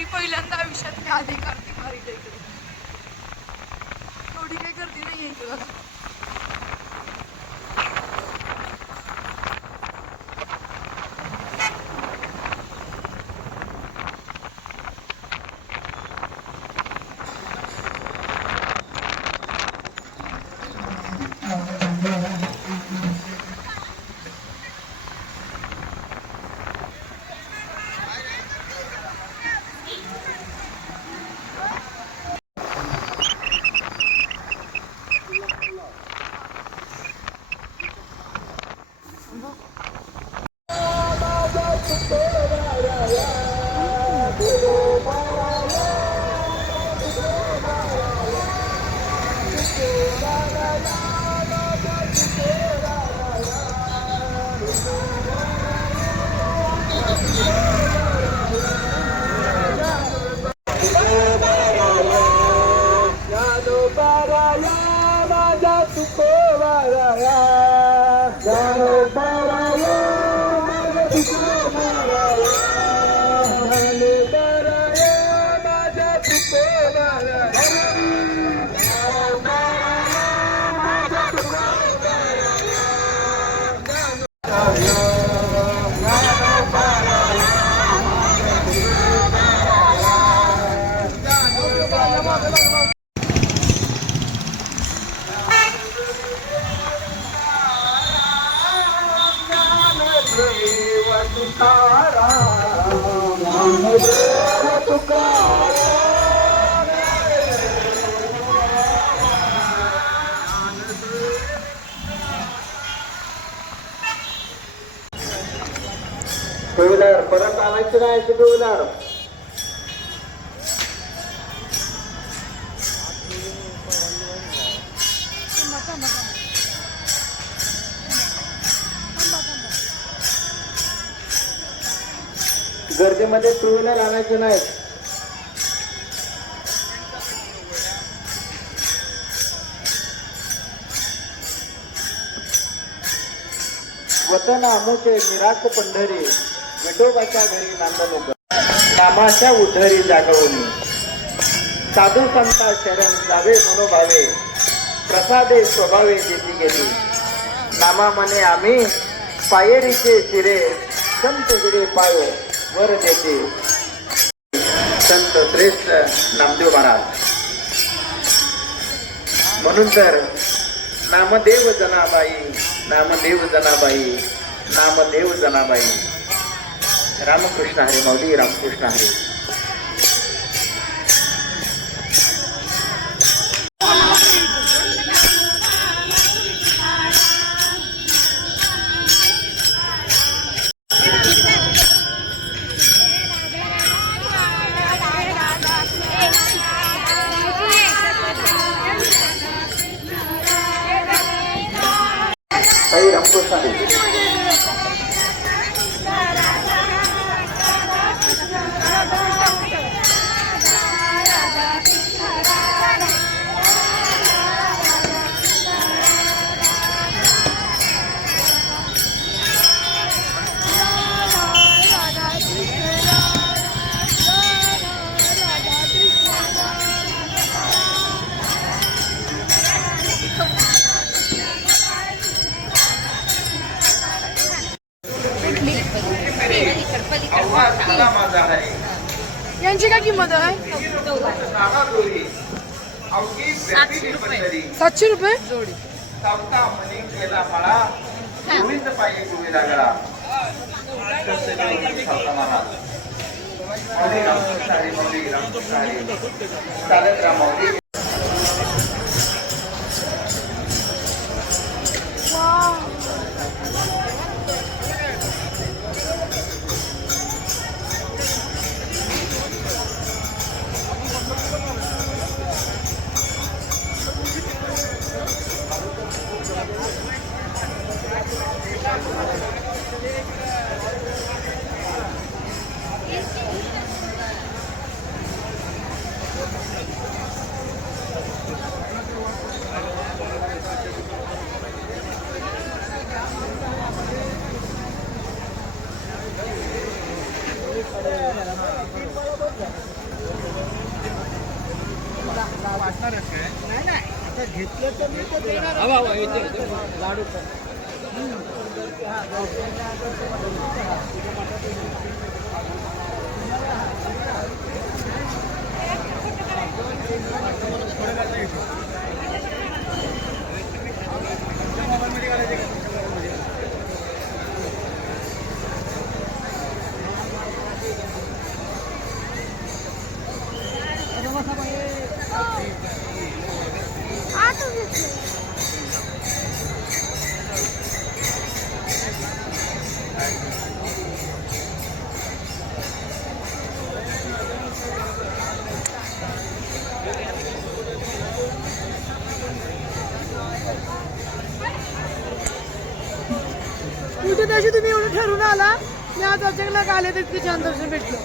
वारी पहिल्यांदा आयुष्यात मी आधी करते भारी काही इकडे. एवढी काही गर्दी नाही आहे तुला Thank you. टू व्हीलर परत आणायचं नाही टू व्हीलर गर्दीमध्ये टू व्हीलर आणायचे नाहीत वतन आमुचे निराश पंढरी. विठोबाच्या घरी नांदलोक कामाच्या उद्धरी जागवणी साधू संता शरण जावे मनोभावे प्रसादे स्वभावे देती गेली. नामा म्हणे आम्ही पायरीचे शिरे संत हिरे पाय वर देते. संत श्रेष्ठ नामदेव महाराज. म्हणून तर नामदेव जनाबाई नामदेव जनाबाई नामदेव जनाबाई. रामकृष्ण हरे माऊली रामकृष्ण हरे. हरे यांची काय किंमत आहे? सातशे रुपये. जोडी. नाही नाही आता घेतलं तर मी तर देणार लाडू हा दिवशी तुम्ही एवढं ठरवून आला मी आज अचानक आले तर तिथे छान दर्शन भेटलं.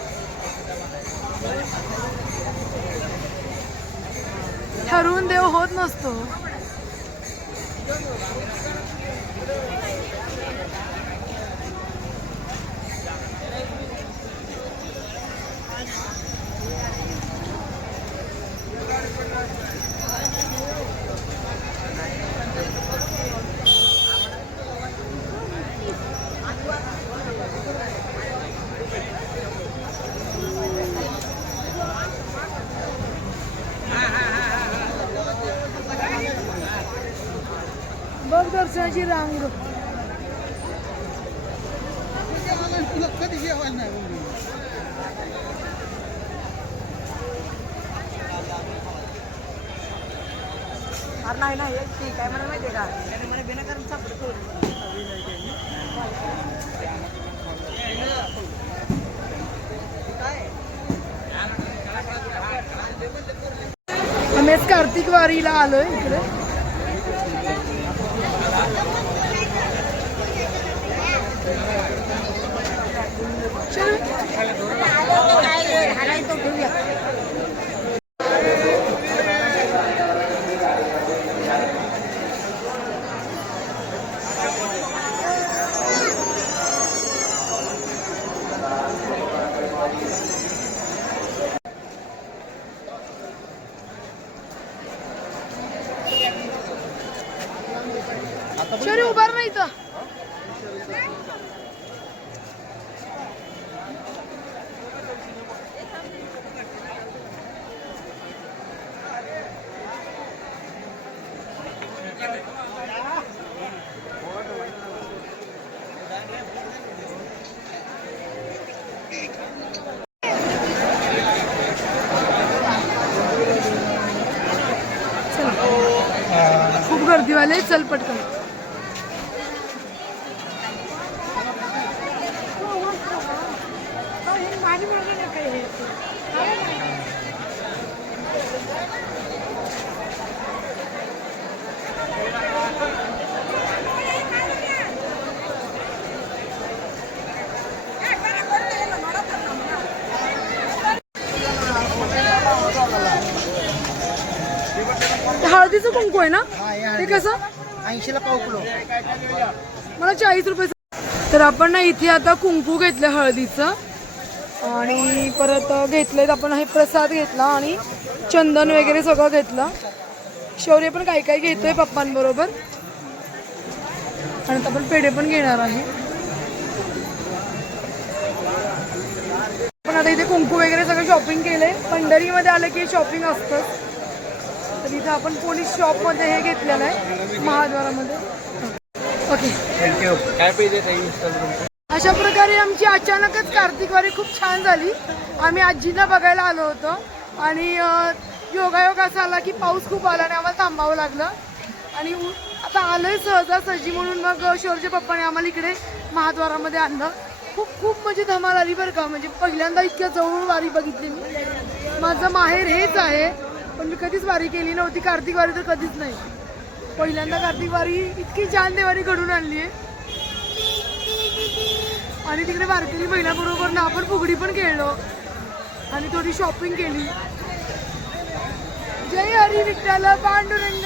ठरवून देव होत नसतो. बघ दर्शनाची रांग तुला कधी जेवायला नाही बोलली. अरे नाही ठीक आहे काय माहिती आहे का त्याने मला विनाकारण सापडतो आम्ही कार्तिक वारीला आलोय इकडे Hallelujah. खूप गर्दीवाले चल पटकन. हळदीचं कुंकू आहे ना? ते हळदी. कसं? ऐंशीला पाव किलो. मला चाळीस रुपये तर आपण ना इथे आता कुंकू घेतलं हळदीचं. आणि परत घेतलेत आपण हे प्रसाद घेतला आणि चंदन वगैरे सगळं घेतलं. शौर्य पण काही काही घेतोय पप्पांबरोबर. आणि आपण पेढे पण घेणार आहे. पण आता इथे कुंकू वगैरे सगळं शॉपिंग केलंय. पंढरीमध्ये आलं की शॉपिंग असतंच. तर इथे आपण पोलीस शॉपमध्ये हे घेतलेलं आहे महाद्वारामध्ये. ओके. काय पाहिजे ताई अशा प्रकारे आमची अचानकच कार्तिक वारी खूप छान झाली. आम्ही आजींना बघायला आलो होतो. आणि योगायोग असा आला की पाऊस खूप आला आणि आम्हाला थांबावं लागलं. आणि आता आलोय सहजासहजी म्हणून मग शोरच्या पप्पाने आम्हाला इकडे महाद्वारामध्ये आणलं. खूप खूप म्हणजे धमाल आली बरं का. म्हणजे पहिल्यांदा इतक्या जवळ वारी बघितली मी. माझं माहेर हेच आहे. पण मी कधीच वारी केली नव्हती. कार्तिक वारी तर कधीच नाही. पहिल्यांदा कार्तिक वारी इतकी छान देवारी घडून आणली आहे. आणि तिकडे वारकरी महिलाबरोबर ना आपण फुगडी पण खेळलो. आणि थोडी शॉपिंग केली. जय हरी विठ्ठल पांडुरंग.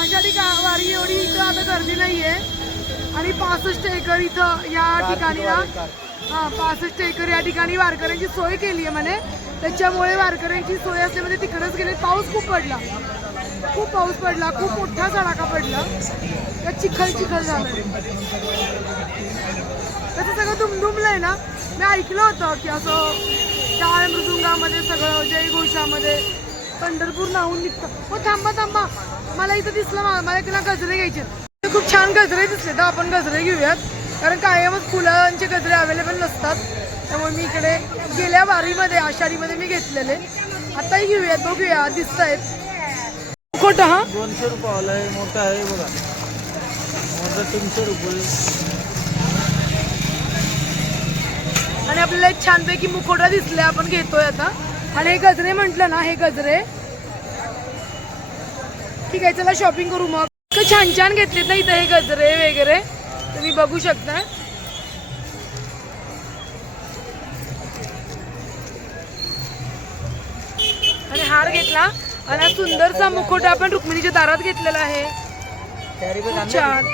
आषाढी का वारी एवढी इथं आता गर्दी नाहीये. आणि पासष्ट एकर इथं या ठिकाणी ना हा पासष्ट एकर या ठिकाणी वारकऱ्यांची सोय केली आहे म्हणे. त्याच्यामुळे वारकऱ्यांची सोय असल्यामध्ये तिकडंच गेले. पाऊस खूप पडला. खूप पाऊस पडला. खूप मोठा सडाका पडला. त्या चिखल चिखल झालं त्याचं सगळं दुमदुमलंय ना? मी ऐकलं होतं की असं टाळ मृदुंगामध्ये सगळं जयघोषामध्ये पंढरपूर नाहून निघतं. हो थांबा थांबा. मला इथं दिसलं मला इकडे गजरे घ्यायचे खूप छान गजरे दिसले तर आपण गजरे घेऊयात. कारण कायमच फुलांचे गजरे अवेलेबल नसतात. त्यामुळे मी इकडे गेल्या वारीमध्ये आषाढीमध्ये मी घेतलेले. आताही घेऊयात बघूया दिसत आहेत खोटं हा? दोनशे रुपयावाला आहे मोठा आहे बघा. मोठा तीनशे रुपये. आणि आपल्याला एक छानपैकी मुखोटा दिसले आपण घेतोय आता. आणि हे गजरे म्हटलं ना हे गजरे. ठीक आहे चला शॉपिंग करू मग. छान छान घेतलेत ना इथं हे गजरे वगैरे. तुम्ही बघू शकता. आणि हार घेतला. आणि हा सुंदरसा मुखोटा आपण रुक्मिणीच्या दारात घेतलेला आहे. छान.